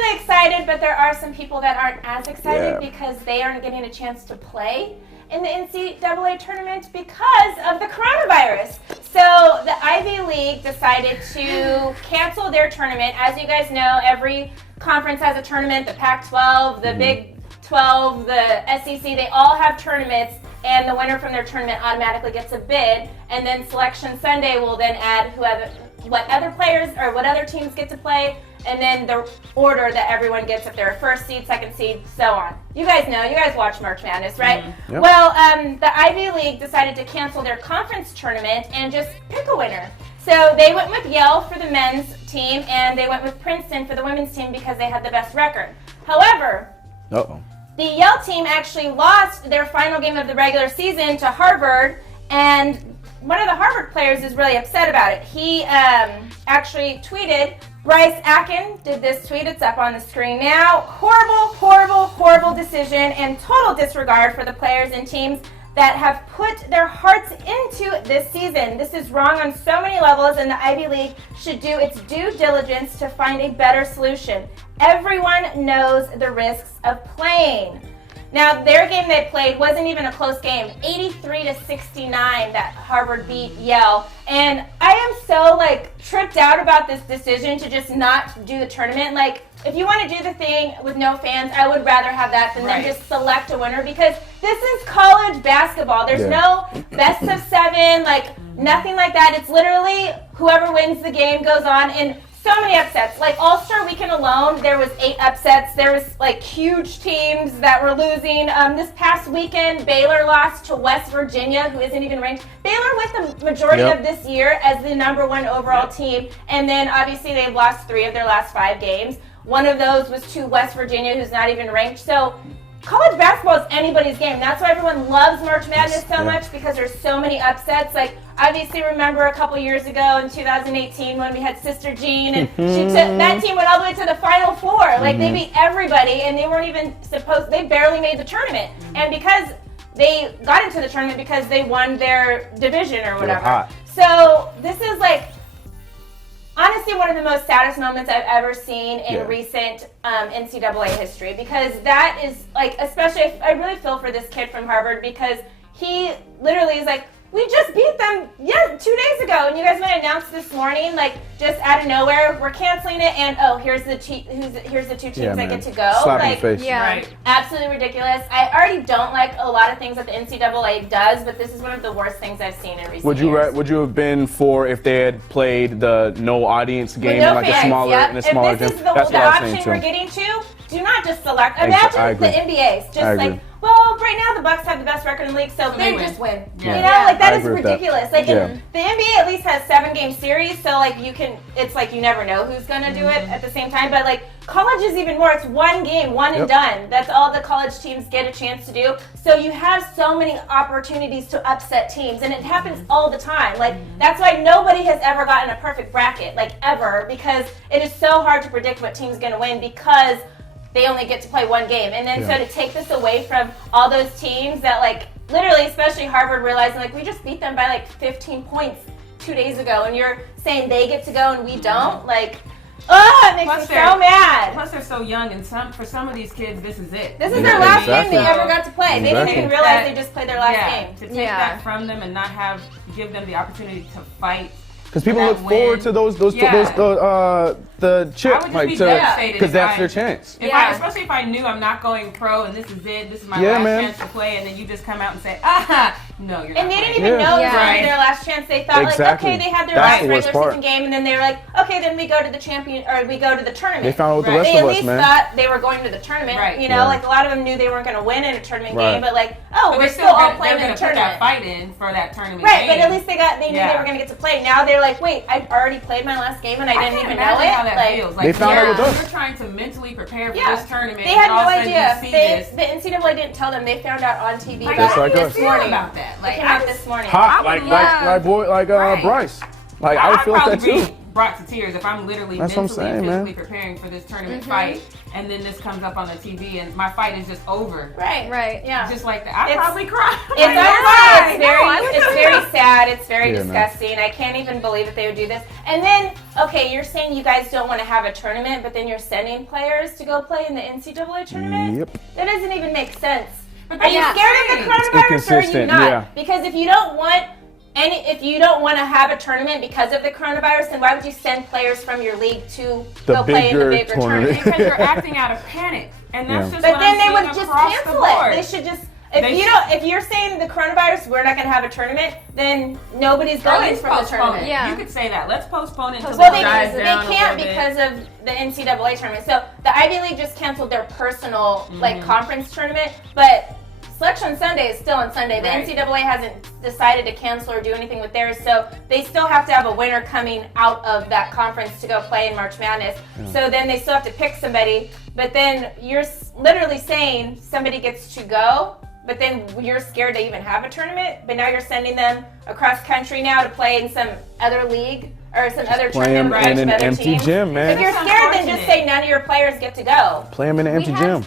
really excited, but there are some people that aren't as excited because they aren't getting a chance to play in the NCAA tournament because of the coronavirus. So the Ivy League decided to cancel their tournament. As you guys know, every conference has a tournament. The Pac-12, the Big 12, the SEC, they all have tournaments, and the winner from their tournament automatically gets a bid, and then Selection Sunday will then add what other players or what other teams get to play, and then the order that everyone gets if they're a first seed, second seed, so on. You guys know, you guys watch March Madness, right? Mm-hmm. Yep. Well, the Ivy League decided to cancel their conference tournament and just pick a winner. So they went with Yale for the men's team, and they went with Princeton for the women's team because they had the best record. However, the Yale team actually lost their final game of the regular season to Harvard, and one of the Harvard players is really upset about it. He actually tweeted, Bryce Atkin did this tweet, it's up on the screen now. Horrible, horrible, horrible decision and total disregard for the players and teams that have put their hearts into this season. This is wrong on so many levels, and the Ivy League should do its due diligence to find a better solution. Everyone knows the risks of playing. Now, their game they played wasn't even a close game. 83-69 that Harvard beat Yale. And I am so, tripped out about this decision to just not do the tournament. If you want to do the thing with no fans, I would rather have that than then just select a winner, because this is college basketball. There's no best of 7, nothing like that. It's literally whoever wins the game goes on, and so many upsets. All-Star Weekend alone, there was 8 upsets. There was huge teams that were losing. This past weekend, Baylor lost to West Virginia, who isn't even ranked. Baylor with the majority of this year as the number 1 overall team, and then obviously they've lost 3 of their last 5 games. One of those was to West Virginia, who's not even ranked. So college basketball is anybody's game. That's why everyone loves March Madness so much, because there's so many upsets. Obviously remember a couple years ago in 2018 when we had Sister Jean, and that team went all the way to the Final Four. They beat everybody, and they weren't even they barely made the tournament. And because they got into the tournament because they won their division or whatever. So this is honestly one of the most saddest moments I've ever seen in recent NCAA history, because that is especially I really feel for this kid from Harvard, because he literally is we just beat them 2 days ago, and you guys might announce this morning, just out of nowhere, we're canceling it, and here's the 2 teams that get to go. Slap in the face. Right. Absolutely ridiculous. I already don't like a lot of things that the NCAA does, but this is one of the worst things I've seen in recent years. Would you have been for if they had played the no audience game in fans, a smaller If gym? this is the That's what I was saying option too. we're getting to, do not just select. Imagine the NBA's just well, right now the Bucks have the best record in the league, so they just win. Yeah. That is ridiculous. The NBA at least has 7-game series, so it's you never know who's gonna do it at the same time. But college is even more. It's 1 game, one and done. That's all the college teams get a chance to do. So you have so many opportunities to upset teams, and it happens all the time. That's why nobody has ever gotten a perfect bracket, ever, because it is so hard to predict what team's gonna win, because they only get to play 1 game. And then so to take this away from all those teams that literally, especially Harvard, realizing we just beat them by 15 points 2 days ago, and you're saying they get to go and we don't, it makes me so mad. Plus they're so young, and for some of these kids, this is it. This is their last game they ever got to play. They didn't even realize they just played their last game. To take that from them and not give them the opportunity to fight. Because people look forward to the chip, because that's their chance. Especially if I knew I'm not going pro and this is it, this is my last chance to play, and then you just come out and say, no, you're not. And they didn't even know it was their last chance. They thought okay, they had their last regular season game, and then they were okay, then we go to the tournament. They found out with the rest of us, man. They at least thought they were going to the tournament. Right. You know, a lot of them knew they weren't going to win in a tournament game, but we're still all playing in the tournament. Put that fight in for that tournament game. But at least they knew they were going to get to play. Now they're wait, I already played my last game and I didn't even know it. How that feels. They found out with us. You're trying to mentally prepare for this tournament. They had no idea. The NCAA didn't tell them. They found out on TV. Just like us. This morning about that. Came out this morning. Hot, like Bryce. I would feel like that too. brought to tears if I'm literally That's what I'm mentally and saying, physically man. preparing for this tournament fight, and then this comes up on the TV, and my fight is just over. Right. Yeah. Just like that. I'd It's- probably cry. It's Why? it's very sad. It's very Yeah, man. disgusting. I can't even believe that they would do this. And then, okay, you're saying you guys don't want to have a tournament, but then you're sending players to go play in the NCAA tournament? Yep. That doesn't even make sense. But Are you that's scared of the insane. coronavirus or are you inconsistent, not? yeah. Because if you don't want to have a tournament because of the coronavirus, then why would you send players from your league to The go play in the bigger bigger tournament. tournament? Because you're acting out of panic, and that's Yeah. just But what then I'm they seeing would just across the cancel board. it. They should just. They If you're saying the coronavirus, we're not going to have a tournament, then nobody's Or at going least from the postpone tournament. it. Yeah. You could say that. Let's postpone it until Well, it they dies down can't a little because of the NCAA tournament. So the Ivy League just canceled their personal like conference tournament, but Selection Sunday is still on Sunday. The Right. NCAA hasn't decided to cancel or do anything with theirs, so they still have to have a winner coming out of that conference to go play in March Madness. So then they still have to pick somebody, but then you're literally saying somebody gets to go, but then you're scared to even have a tournament, but now you're sending them across country now to play in some other league or some other Play tournament them with a in bunch an of other empty teams. gym, man. If you're That's scared, then just unfortunate. say none of your players get to go. Play them in an empty had- gym.